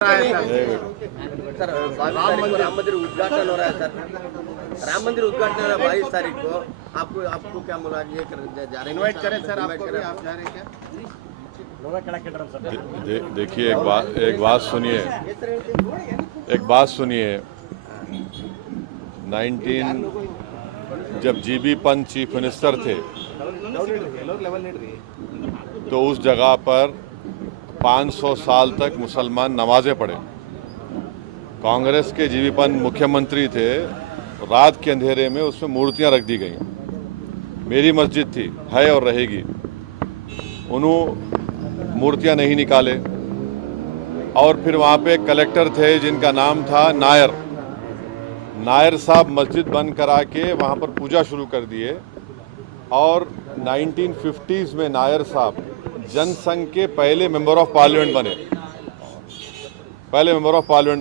Sir Ram मंदिर उद्घाटन हो रहा है सर। राम मंदिर उद्घाटन है 22 तारीख को। आपको क्या मुलाकात जा रहे हैं? इनवाइट करें सर, आपको भी आप जा रहे हैं क्या? देखिए एक बात सुनिए जब जीबी पंत चीफ मिनिस्टर थे तो उस जगह पर 500 साल तक मुसलमान नमाजें पढ़े। कांग्रेस के जीबी पंत मुख्यमंत्री थे, रात के अंधेरे में उसमें मूर्तियां रख दी गई। मेरी मस्जिद थी, है और रहेगी। उन्होंने मूर्तियां नहीं निकाले और फिर वहाँ पे कलेक्टर थे जिनका नाम था नायर साहब मस्जिद बंद करा के वहाँ पर पूजा शुरू कर दिए। और 1950s में नायर साहब जनसंघ के पहले मेंबर ऑफ पार्लियामेंट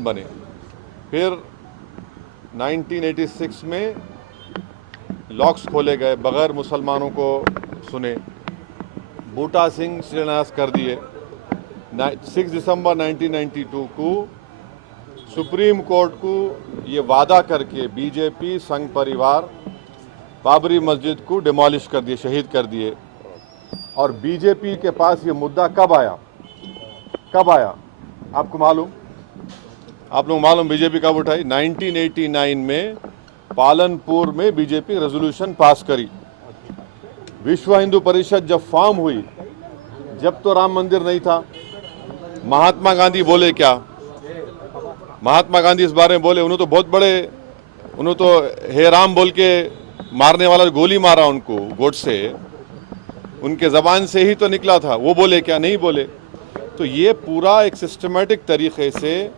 बने। फिर 1986 में लॉक्स खोले गए, बगैर मुसलमानों को सुने। बूटा सिंह शिलान्यास कर दिए। 6 दिसंबर 1992 को सुप्रीम कोर्ट को ये वादा करके बीजेपी संघ परिवार बाबरी मस्जिद को डिमोलिश कर दिए, शहीद कर दिए। और बीजेपी के पास ये मुद्दा कब आया आपको मालूम? आप लोग मालूम बीजेपी कब उठाई? 1989 में पालनपुर में बीजेपी रेजोल्यूशन पास करी। विश्व हिंदू परिषद जब फॉर्म हुई, जब तो राम मंदिर नहीं था। महात्मा गांधी बोले क्या? महात्मा गांधी इस बारे में बोले, उन्होंने तो बहुत बड़े, उन्होंने तो हे राम बोल के मारने वाला गोली मारा उनको गोडसे, उनके ज़बान से ही तो निकला था। वो बोले क्या? नहीं बोले। तो ये पूरा एक सिस्टमेटिक तरीके से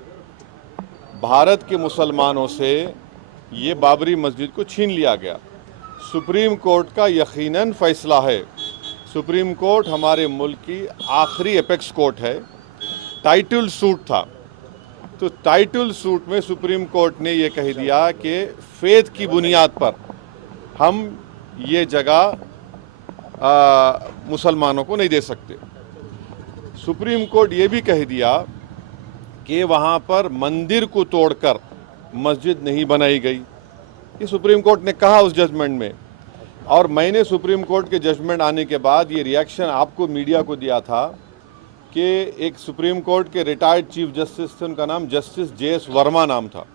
भारत के मुसलमानों से ये बाबरी मस्जिद को छीन लिया गया। सुप्रीम कोर्ट का यकीनन फैसला है। सुप्रीम कोर्ट हमारे मुल्क की आखिरी एपेक्स कोर्ट है। टाइटल सूट था, तो टाइटल सूट में सुप्रीम कोर्ट ने ये कह दिया कि फेथ की बुनियाद पर हम ये जगह मुसलमानों को नहीं दे सकते। सुप्रीम कोर्ट ये भी कह दिया कि वहाँ पर मंदिर को तोड़कर मस्जिद नहीं बनाई गई। ये सुप्रीम कोर्ट ने कहा उस जजमेंट में। और मैंने सुप्रीम कोर्ट के जजमेंट आने के बाद ये रिएक्शन आपको मीडिया को दिया था कि एक सुप्रीम कोर्ट के रिटायर्ड चीफ जस्टिस थे, उनका नाम जस्टिस JS वर्मा नाम था।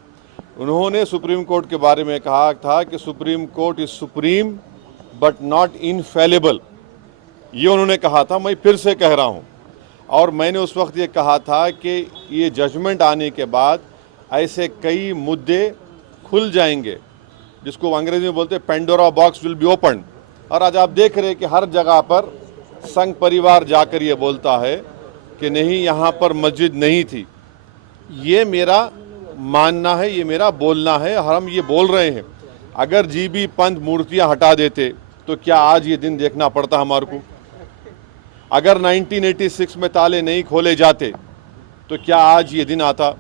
उन्होंने सुप्रीम कोर्ट के बारे में कहा था कि supreme court is supreme but not infallible. ये उन्होंने कहा था, मैं फिर से कह रहा हूँ। और मैंने उस वक्त ये कहा था कि ये जजमेंट आने के बाद ऐसे कई मुद्दे खुल जाएंगे, जिसको अंग्रेजी में बोलते हैं Pandora box will be open. और आज आप देख रहे हैं कि हर जगह पर संघ परिवार जाकर ये बोलता है कि नहीं, यहाँ पर मस्जिद नहीं थी। ये मेरा मानना है, ये मेरा बोलना है, हम ये बोल रहे हैं। अगर जीबी पंत मूर्तियाँ हटा देते तो क्या आज ये दिन देखना पड़ता हमारे को? अगर 1986 में ताले नहीं खोले जाते तो क्या आज ये दिन आता?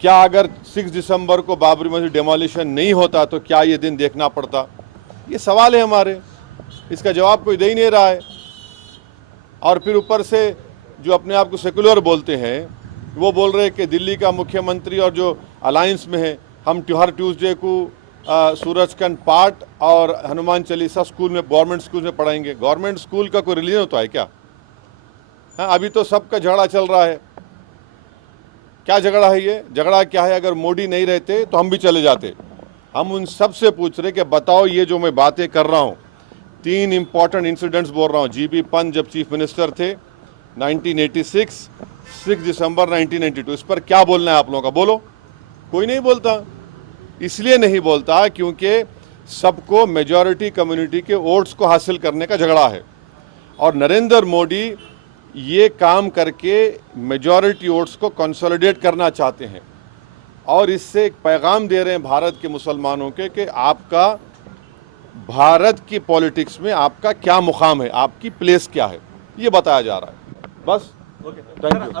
क्या अगर 6 दिसंबर को बाबरी मस्जिद डेमोलिशन नहीं होता तो क्या ये दिन देखना पड़ता? ये सवाल है हमारे, इसका जवाब कोई दे ही नहीं रहा है। और फिर ऊपर से जो अपने आप को सेकुलर बोलते हैं, वो बोल रहे हैं कि दिल्ली का मुख्यमंत्री और जो अलायंस में है, हम हर ट्यूसडे को सूरजकंड पाठ और हनुमान चालीसा स्कूल में, गवर्नमेंट स्कूल में पढ़ाएंगे। गवर्नमेंट स्कूल का कोई रिलीजन होता है क्या? हाँ, अभी तो सबका झगड़ा चल रहा है। क्या झगड़ा है ये? झगड़ा क्या है? अगर मोदी नहीं रहते तो हम भी चले जाते। हम उन सब से पूछ रहे कि बताओ, ये जो मैं बातें कर रहा हूँ, 3 इंपॉर्टेंट इंसिडेंट्स बोल रहा हूँ। जीबी पंत जब चीफ मिनिस्टर थे 1986, 6 दिसंबर 1992, इस पर क्या बोलना है आप लोगों का? बोलो। कोई नहीं बोलता। इसलिए नहीं बोलता क्योंकि सबको मेजॉरिटी कम्युनिटी के वोट्स को हासिल करने का झगड़ा है। और नरेंद्र मोदी ये काम करके मेजॉरिटी वोट्स को कंसोलिडेट करना चाहते हैं। और इससे एक पैगाम दे रहे हैं भारत के मुसलमानों के कि आपका भारत की पॉलिटिक्स में आपका क्या मुकाम है, आपकी प्लेस क्या है, ये बताया जा रहा है। बस, थैंक यू।